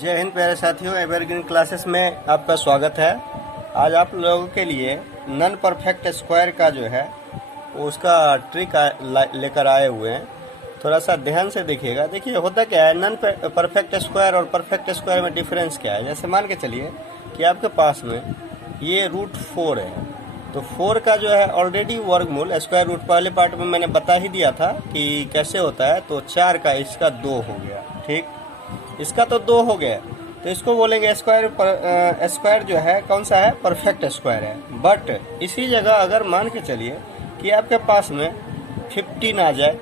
जय हिंद प्यारे साथियों, एवरग्रीन क्लासेस में आपका स्वागत है। आज आप लोगों के लिए नॉन परफेक्ट स्क्वायर का जो है उसका ट्रिक लेकर आए हुए हैं। थोड़ा सा ध्यान से देखिएगा। देखिए होता क्या है, नॉन परफेक्ट स्क्वायर और परफेक्ट स्क्वायर में डिफरेंस क्या है। जैसे मान के चलिए कि आपके पास में ये रूट 4 है, तो 4 का जो है ऑलरेडी वर्गमूल स्क्वायर रूट पहले पार्ट में मैंने बता ही दिया था कि कैसे होता है। तो 4 का इसका 2 हो गया, ठीक, इसका तो 2 हो गया, तो इसको बोलेंगे स्क्वायर। स्क्वायर जो है कौन सा है, परफेक्ट स्क्वायर है। बट इसी जगह अगर मान के चलिए कि आपके पास में 15 आ जाए,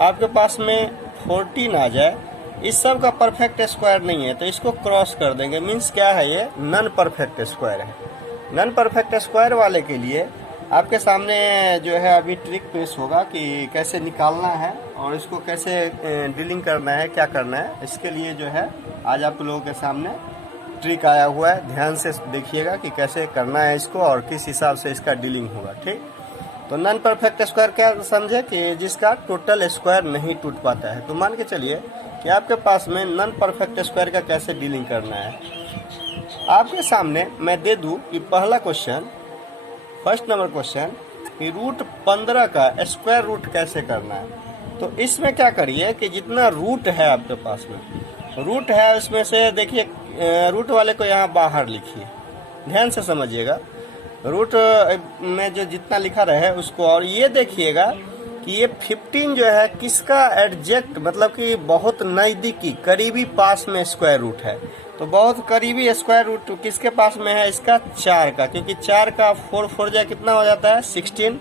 आपके पास में 14 आ जाए, इस सब का परफेक्ट स्क्वायर नहीं है, तो इसको क्रॉस कर देंगे। मीन्स क्या है, ये नॉन परफेक्ट स्क्वायर है। नॉन परफेक्ट स्क्वायर वाले के लिए आपके सामने जो है अभी ट्रिक पेश होगा कि कैसे निकालना है और इसको कैसे डीलिंग करना है, क्या करना है। इसके लिए जो है आज आप लोगों के सामने ट्रिक आया हुआ है। ध्यान से देखिएगा कि कैसे करना है इसको और किस हिसाब से इसका डीलिंग होगा, ठीक। तो नॉन परफेक्ट स्क्वायर क्या समझे कि जिसका टोटल स्क्वायर नहीं टूट पाता है। तो मान के चलिए कि आपके पास में नॉन परफेक्ट स्क्वायर का कैसे डीलिंग करना है। आपके सामने मैं दे दूं कि पहला क्वेश्चन, फर्स्ट नंबर क्वेश्चन कि रूट 15 का स्क्वायर रूट कैसे करना है। तो इसमें क्या करिए कि जितना रूट है आपके पास में रूट है, उसमें से देखिए रूट वाले को यहाँ बाहर लिखिए, ध्यान से समझिएगा। रूट में जो जितना लिखा रहे उसको, और ये देखिएगा कि ये 15 जो है किसका एग्जैक्ट, मतलब कि बहुत नजदीकी करीबी पास में स्क्वायर रूट है। तो बहुत करीबी स्क्वायर रूट किसके पास में है, इसका 4 का, क्योंकि 4 का 4 4 जा कितना हो जाता है 16,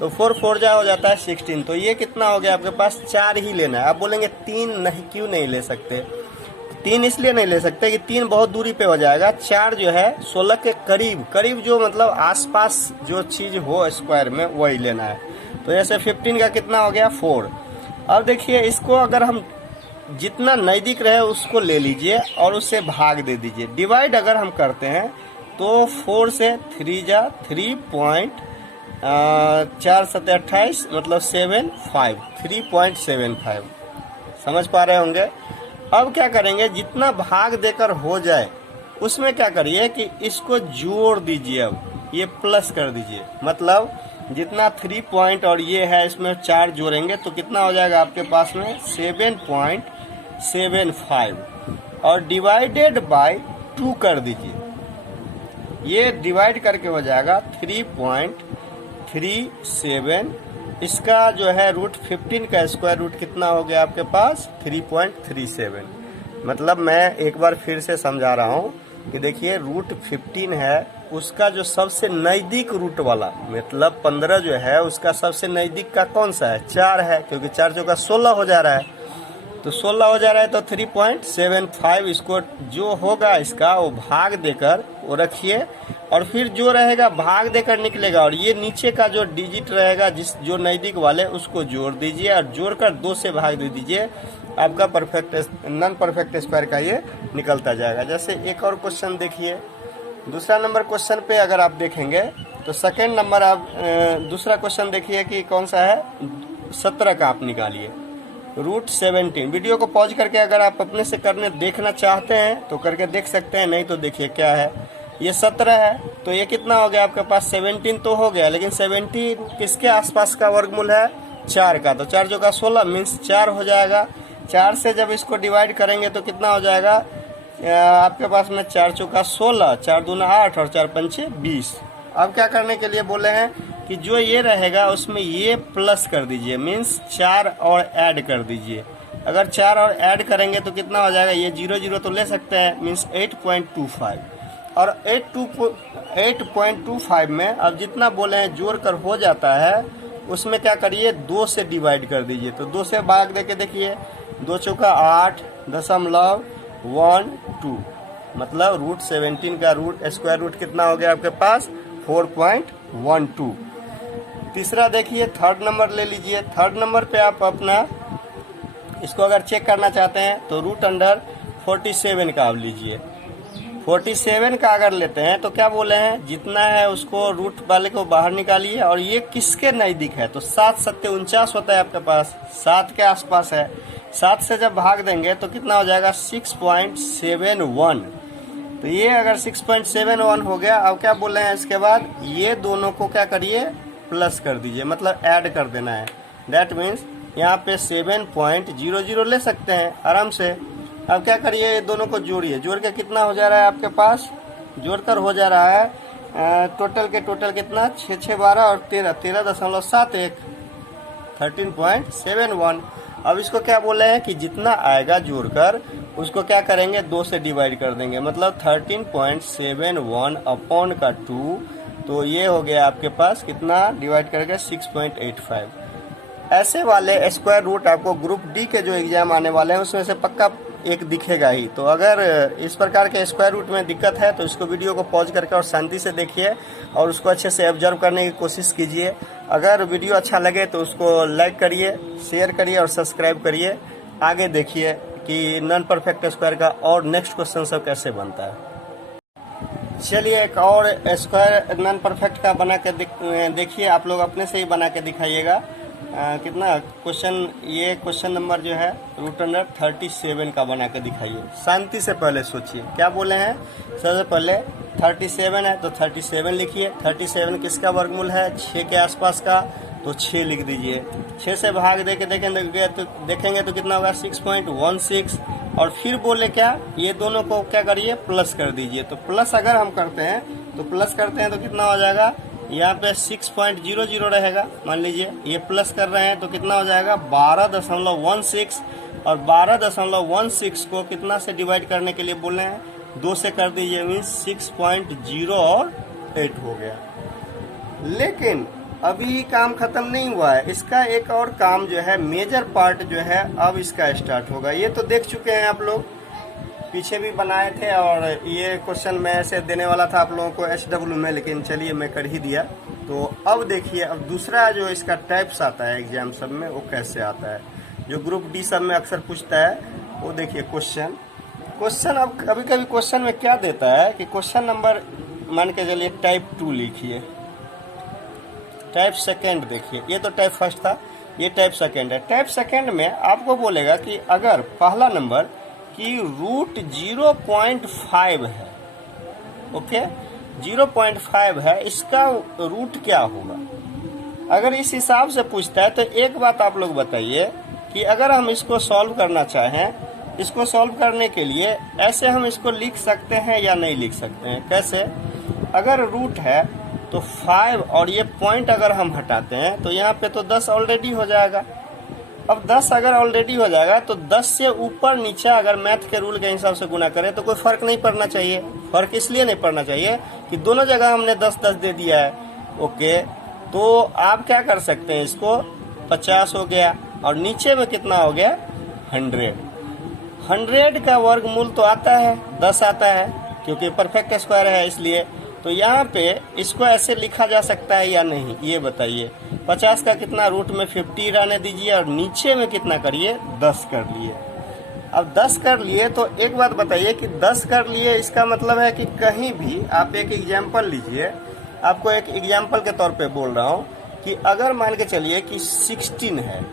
तो 4 4 जा हो जाता है 16। तो ये कितना हो गया आपके पास, 4 ही लेना है। आप बोलेंगे 3 नहीं, क्यों नहीं ले सकते। 3 इसलिए नहीं ले सकते कि 3 बहुत दूरी पे हो जाएगा। 4 जो है 16 के करीब करीब, जो मतलब आसपास जो चीज हो स्क्वायर में वही लेना है। तो जैसे 15 का कितना हो गया 4। अब देखिए इसको अगर हम जितना नजदीक रहे उसको ले लीजिए और उससे भाग दे दीजिए। डिवाइड अगर हम करते हैं तो 4 से 3 जा 3 पॉइंट 4 7 28, मतलब 75, 3.75। समझ पा रहे होंगे। अब क्या करेंगे, जितना भाग देकर हो जाए उसमें क्या करिए कि इसको जोड़ दीजिए। अब ये प्लस कर दीजिए, मतलब जितना 3 पॉइंट और ये है इसमें 4 जोड़ेंगे तो कितना हो जाएगा आपके पास में 7.75, और डिवाइडेड बाय 2 कर दीजिए। ये डिवाइड करके हो जाएगा 3.37। इसका जो है रूट 15 का स्क्वायर रूट कितना हो गया आपके पास 3.37। मतलब मैं एक बार फिर से समझा रहा हूँ कि देखिए रूट 15 है, उसका जो सबसे नजदीक रूट वाला, मतलब 15 जो है उसका सबसे नजदीक का कौन सा है, 4 है, क्योंकि 4 चौका 16 हो जा रहा है। तो 16 हो जा रहा है तो 3.75 इसको जो होगा इसका वो भाग देकर वो रखिए, और फिर जो रहेगा भाग देकर निकलेगा, और ये नीचे का जो डिजिट रहेगा जिस जो नजदीक वाले उसको जोड़ दीजिए, और जोड़कर 2 से भाग दे दीजिए। आपका परफेक्ट नॉन परफेक्ट स्क्वायर का ये निकलता जाएगा। जैसे एक और क्वेश्चन देखिए, दूसरा नंबर क्वेश्चन पे अगर आप देखेंगे तो सेकंड नंबर आप दूसरा क्वेश्चन देखिए कि कौन सा है, 17 का आप निकालिए रूट 17। वीडियो को पॉज करके अगर आप अपने से करने देखना चाहते हैं तो करके देख सकते हैं, नहीं तो देखिए क्या है, ये 17 है तो ये कितना हो गया आपके पास 17 तो हो गया, लेकिन 17 किसके आसपास का वर्गमूल है, 4 का। तो 4 चौका 16 मीन्स 4 हो जाएगा। 4 से जब इसको डिवाइड करेंगे तो कितना हो जाएगा आपके पास में 4 चौका 16, 4 दूना 8 और 4 पंचे 20। अब क्या करने के लिए बोले हैं कि जो ये रहेगा उसमें ये प्लस कर दीजिए, मीन्स 4 और ऐड कर दीजिए। अगर 4 और ऐड करेंगे तो कितना हो जाएगा, ये 0 0 तो ले सकते हैं, मीन्स 8.25। और 8.25 में अब जितना बोले हैं जोड़ कर हो जाता है, उसमें क्या करिए 2 से डिवाइड कर दीजिए। तो 2 से भाग देके देखिए, 2 चौका 8.12, मतलब रूट 17 का रूट स्क्वायर रूट कितना हो गया आपके पास 4.12। तीसरा देखिए, थर्ड नंबर ले लीजिए। थर्ड नंबर पे आप अपना इसको अगर चेक करना चाहते हैं तो रूट अंडर 47 का आप लीजिए। 47 का अगर लेते हैं तो क्या बोले हैं, जितना है उसको रूट वाले को बाहर निकालिए, और ये किसके नजदीक है, तो 7 7 49 होता है आपके पास, 7 के आसपास है। 7 से जब भाग देंगे तो कितना हो जाएगा 6.71। तो ये अगर 6.71 हो गया, अब क्या बोल रहे हैं इसके बाद, ये दोनों को क्या करिए, प्लस कर दीजिए, मतलब ऐड कर देना है। दैट मीन्स यहाँ पे 7.00 ले सकते हैं आराम से। अब क्या करिए, ये दोनों को जोड़िए, जोड़ के कितना हो जा रहा है आपके पास, जोड़कर हो जा रहा है टोटल के टोटल कितना, 6 6 12 और 13.71 13.71। अब इसको क्या बोले हैं कि जितना आएगा जोड़कर उसको क्या करेंगे, 2 से डिवाइड कर देंगे, मतलब 13.71 अपॉन का 2, तो ये हो गया आपके पास कितना, डिवाइड करके 6.85। ऐसे वाले स्क्वायर रूट आपको ग्रुप डी के जो एग्जाम आने वाले हैं उसमें से पक्का एक दिखेगा ही। तो अगर इस प्रकार के स्क्वायर रूट में दिक्कत है तो इसको वीडियो को पॉज करके और शांति से देखिए और उसको अच्छे से ऑब्जर्व करने की कोशिश कीजिए। अगर वीडियो अच्छा लगे तो उसको लाइक करिए, शेयर करिए और सब्सक्राइब करिए। आगे देखिए कि नॉन परफेक्ट स्क्वायर का और नेक्स्ट क्वेश्चन सब कैसे बनता है। चलिए एक और स्क्वायर नॉन परफेक्ट का बना के देखिए, आप लोग अपने से ही बना के दिखाइएगा। कितना क्वेश्चन, ये क्वेश्चन नंबर जो है √37 का बना के दिखाइए। शांति से पहले सोचिए क्या बोले हैं। सबसे पहले 37 है तो 37 लिखिए। 37 किसका वर्गमूल है, 6 के आसपास का, तो 6 लिख दीजिए। 6 से भाग दे के देखेंगे तो कितना होगा 6.16। और फिर बोले क्या, ये दोनों को क्या करिए, प्लस कर दीजिए। तो प्लस अगर हम करते हैं तो कितना हो जाएगा, यहाँ पे 6.00 रहेगा। मान लीजिए ये प्लस कर रहे हैं तो कितना हो जाएगा 12.16, और 12.16 को कितना से डिवाइड करने के लिए बोले हैं, 2 से कर दीजिए, मीन्स 6.08 हो गया। लेकिन अभी काम खत्म नहीं हुआ है, इसका एक और काम जो है, मेजर पार्ट जो है अब इसका स्टार्ट होगा। ये तो देख चुके हैं आप लोग, पीछे भी बनाए थे, और ये क्वेश्चन मैं ऐसे देने वाला था आप लोगों को HW में, लेकिन चलिए मैं कर ही दिया। तो अब देखिए, अब दूसरा जो इसका टाइप्स आता है एग्जाम सब में, वो कैसे आता है, जो ग्रुप डी सब में अक्सर पूछता है। वो देखिए क्वेश्चन अब कभी कभी क्वेश्चन में क्या देता है कि क्वेश्चन नंबर मान के चलिए टाइप 2 लिखिए, टाइप सेकेंड देखिए, ये तो टाइप फर्स्ट था, ये टाइप सेकेंड है। टाइप सेकेंड में आपको बोलेगा कि अगर पहला नंबर की रूट 0.5 है, ओके 0.5 है, इसका रूट क्या होगा। अगर इस हिसाब से पूछता है तो एक बात आप लोग बताइए कि अगर हम इसको सॉल्व करना चाहें, इसको सॉल्व करने के लिए ऐसे हम इसको लिख सकते हैं या नहीं लिख सकते हैं, कैसे, अगर रूट है तो 5 और ये पॉइंट अगर हम हटाते हैं तो यहाँ पे तो 10 ऑलरेडी हो जाएगा। अब 10 अगर ऑलरेडी हो जाएगा तो 10 से ऊपर नीचे अगर मैथ के रूल के हिसाब से गुना करें तो कोई फर्क नहीं पड़ना चाहिए। फर्क इसलिए नहीं पड़ना चाहिए कि दोनों जगह हमने 10-10 दे दिया है, ओके। तो आप क्या कर सकते हैं, इसको 50 हो गया और नीचे में कितना हो गया 100 का वर्गमूल तो आता है 10 आता है, क्योंकि परफेक्ट स्क्वायर है इसलिए। तो यहाँ पे इसको ऐसे लिखा जा सकता है या नहीं, ये बताइए। 50 का कितना रूट में 50 रहने दीजिए और नीचे में कितना करिए 10 कर लिए। अब 10 कर लिए तो एक बात बताइए कि 10 कर लिए इसका मतलब है कि कहीं भी आप एक एग्जाम्पल लीजिए, आपको एक एग्जाम्पल के तौर पे बोल रहा हूँ कि अगर मान के चलिए कि 16 है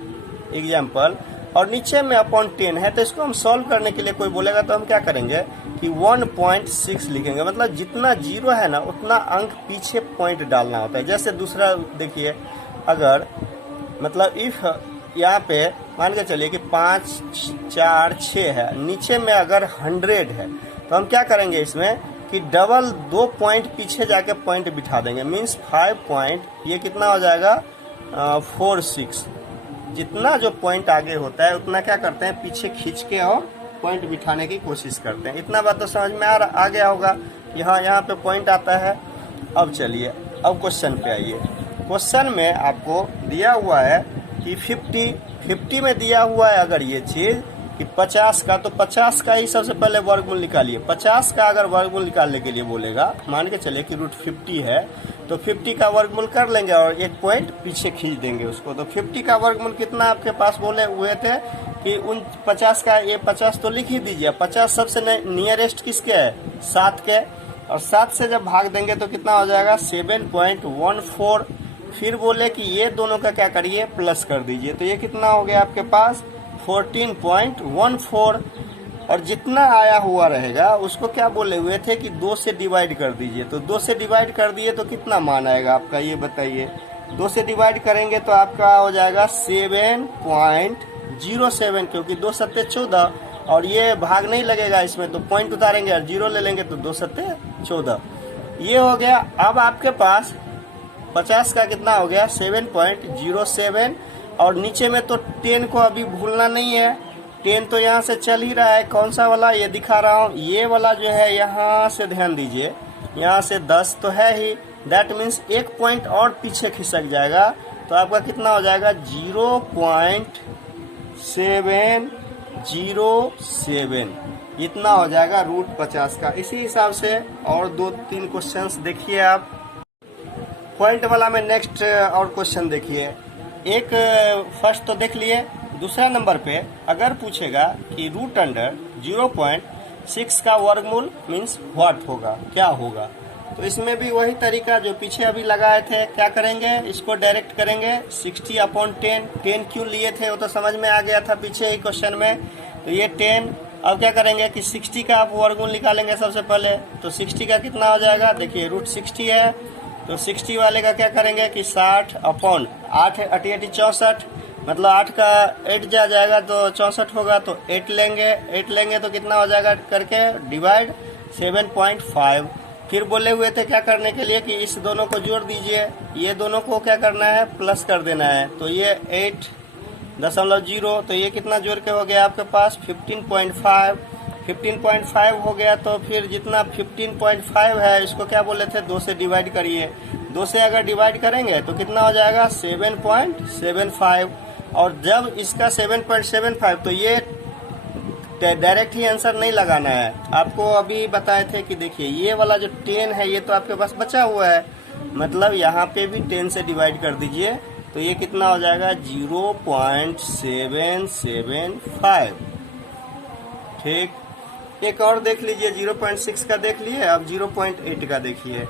एग्जाम्पल और नीचे में अपॉन 10 है, तो इसको हम सॉल्व करने के लिए कोई बोलेगा तो हम क्या करेंगे कि 1.6 लिखेंगे, मतलब जितना जीरो है ना उतना अंक पीछे पॉइंट डालना होता है। जैसे दूसरा देखिए, अगर मतलब इफ यहाँ पे मान के चलिए कि 5 4 6 है, नीचे में अगर 100 है तो हम क्या करेंगे इसमें कि डबल 2 पॉइंट पीछे जाके पॉइंट बिठा देंगे, मीन्स 5 पॉइंट, ये कितना हो जाएगा 46। जितना जो पॉइंट आगे होता है उतना क्या करते हैं पीछे खींच के और पॉइंट बिठाने की कोशिश करते हैं। इतना बात तो समझ में आ गया होगा कि हाँ यहाँ पे पॉइंट आता है। अब चलिए अब क्वेश्चन पे आइए। क्वेश्चन में आपको दिया हुआ है कि 50 में दिया हुआ है अगर ये चीज कि 50 का, तो 50 का ही सबसे पहले वर्गमूल निकालिए। 50 का अगर वर्गमूल निकालने के लिए बोलेगा, मान के चलिए कि रूट 50 है तो 50 का वर्गमूल कर लेंगे और एक पॉइंट पीछे खींच देंगे उसको। तो 50 का वर्गमूल कितना आपके पास बोले हुए थे कि उन 50 का, ये 50 तो लिख ही दीजिए। 50 सबसे नियरेस्ट किसके है 7 के, और 7 से जब भाग देंगे तो कितना हो जाएगा 7.14। फिर बोले कि ये दोनों का क्या करिए प्लस कर दीजिए, तो ये कितना हो गया आपके पास 14.14 और जितना आया हुआ रहेगा उसको क्या बोले हुए थे कि 2 से डिवाइड कर दीजिए। तो 2 से डिवाइड कर दिए तो कितना मान आएगा आपका, ये बताइए। 2 से डिवाइड करेंगे तो आपका हो जाएगा 7.07, क्योंकि 2 सत्ते 14 और ये भाग नहीं लगेगा इसमें, तो पॉइंट उतारेंगे और 0 ले लेंगे तो 2 सत्ते 14। ये हो गया। अब आपके पास 50 का कितना हो गया 7.07 और नीचे में तो 10 को अभी भूलना नहीं है। 10 तो यहाँ से चल ही रहा है, कौन सा वाला ये दिखा रहा हूँ, ये वाला जो है यहाँ से ध्यान दीजिए, यहाँ से 10 तो है ही, दैट मीन्स एक पॉइंट और पीछे खिसक जाएगा तो आपका कितना हो जाएगा 0.707, इतना हो जाएगा रूट 50 का। इसी हिसाब से और 2-3 क्वेश्चंस देखिए आप। पॉइंट वाला में नेक्स्ट और क्वेश्चन देखिए। एक फर्स्ट तो देख लिए, दूसरा नंबर पे अगर पूछेगा कि रूट अंडर 0.6 का वर्गमूल मीन्स व्हाट होगा, क्या होगा, तो इसमें भी वही तरीका जो पीछे अभी लगाए थे। क्या करेंगे, इसको डायरेक्ट करेंगे 60/10। 10 क्यों लिए थे वो तो समझ में आ गया था पीछे ही क्वेश्चन में, तो ये 10। अब क्या करेंगे कि 60 का आप वर्गमूल निकालेंगे सबसे पहले, तो 60 का कितना हो जाएगा, देखिए रूट 60 है, तो 60 वाले का क्या करेंगे कि 60/8, 8 64, मतलब 8 का 8 जा जाएगा तो 64 होगा, तो 8 लेंगे तो कितना हो जाएगा करके डिवाइड 7.5। फिर बोले हुए थे क्या करने के लिए कि इस दोनों को जोड़ दीजिए, ये दोनों को क्या करना है प्लस कर देना है, तो ये 8.0, तो ये कितना जोड़ के हो गया आपके पास 15.5 हो गया। तो फिर जितना 15.5 है इसको क्या बोले थे 2 से डिवाइड करिए, 2 से अगर डिवाइड करेंगे तो कितना हो जाएगा 7.75, और जब इसका 7.75 तो ये डायरेक्ट ही आंसर नहीं लगाना है, आपको अभी बताए थे कि देखिए ये वाला जो 10 है ये तो आपके पास बचा हुआ है, मतलब यहाँ पे भी 10 से डिवाइड कर दीजिए तो ये कितना हो जाएगा 0.775। ठीक, एक और देख लीजिए, 0.6 का देख लिए, अब 0.8 का देखिए।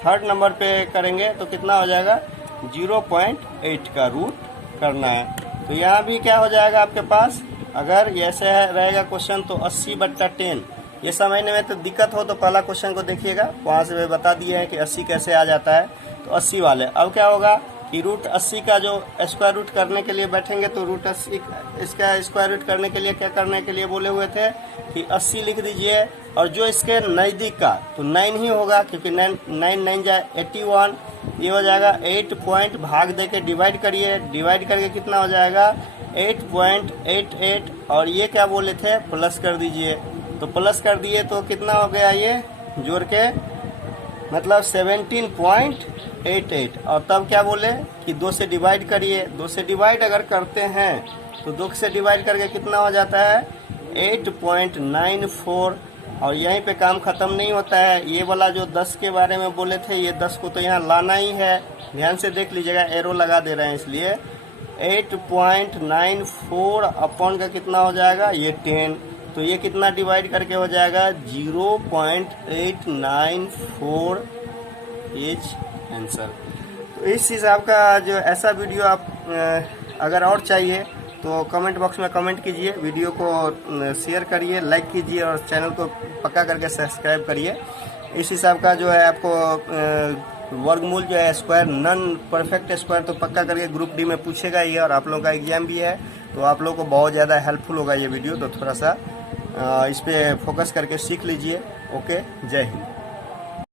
थर्ड नंबर पे करेंगे तो कितना हो जाएगा 0.8 का रूट करना है। तो यहाँ भी क्या हो जाएगा आपके पास, अगर ऐसे रहेगा क्वेश्चन तो 80/10। ये समझने में तो दिक्कत हो तो पहला क्वेश्चन को देखिएगा, वहाँ से बता दिए हैं कि 80 कैसे आ जाता है, तो 80 वाले। अब क्या होगा कि रूट 80 का जो स्क्वायर रूट करने के लिए बैठेंगे तो रूट 80 इसका स्क्वायर रूट करने के लिए क्या करने के लिए बोले हुए थे कि 80 लिख दीजिए, और जो इसके नज़दीक का तो 9 ही होगा, क्योंकि 9 जाए 81, ये हो जाएगा 8 पॉइंट भाग दे के डिवाइड करिए, डिवाइड करके कितना हो जाएगा 8.88, और ये क्या बोले थे प्लस कर दीजिए, तो प्लस कर दिए तो कितना हो गया ये जोड़ के मतलब 17.88, और तब क्या बोले कि 2 से डिवाइड करिए, 2 से डिवाइड अगर करते हैं तो 2 से डिवाइड करके कितना हो जाता है 8.94, और यहीं पे काम खत्म नहीं होता है। ये वाला जो 10 के बारे में बोले थे, ये 10 को तो यहाँ लाना ही है, ध्यान से देख लीजिएगा, एरो लगा दे रहे हैं इसलिए। 8.94 अपॉन का कितना हो जाएगा ये 10, तो ये कितना डिवाइड करके हो जाएगा 0.894 इज आंसर। तो इस हिसाब का जो ऐसा वीडियो आप अगर और चाहिए तो कमेंट बॉक्स में कमेंट कीजिए, वीडियो को शेयर करिए, लाइक कीजिए और चैनल को पक्का करके सब्सक्राइब करिए। इस हिसाब का जो है आपको वर्गमूल जो है स्क्वायर, नॉन परफेक्ट स्क्वायर तो पक्का करके ग्रुप डी में पूछेगा ये, और आप लोगों का एग्जाम भी है, तो आप लोगों को बहुत ज़्यादा हेल्पफुल होगा ये वीडियो, तो थोड़ा सा इस पर फोकस करके सीख लीजिए। ओके, जय हिंद।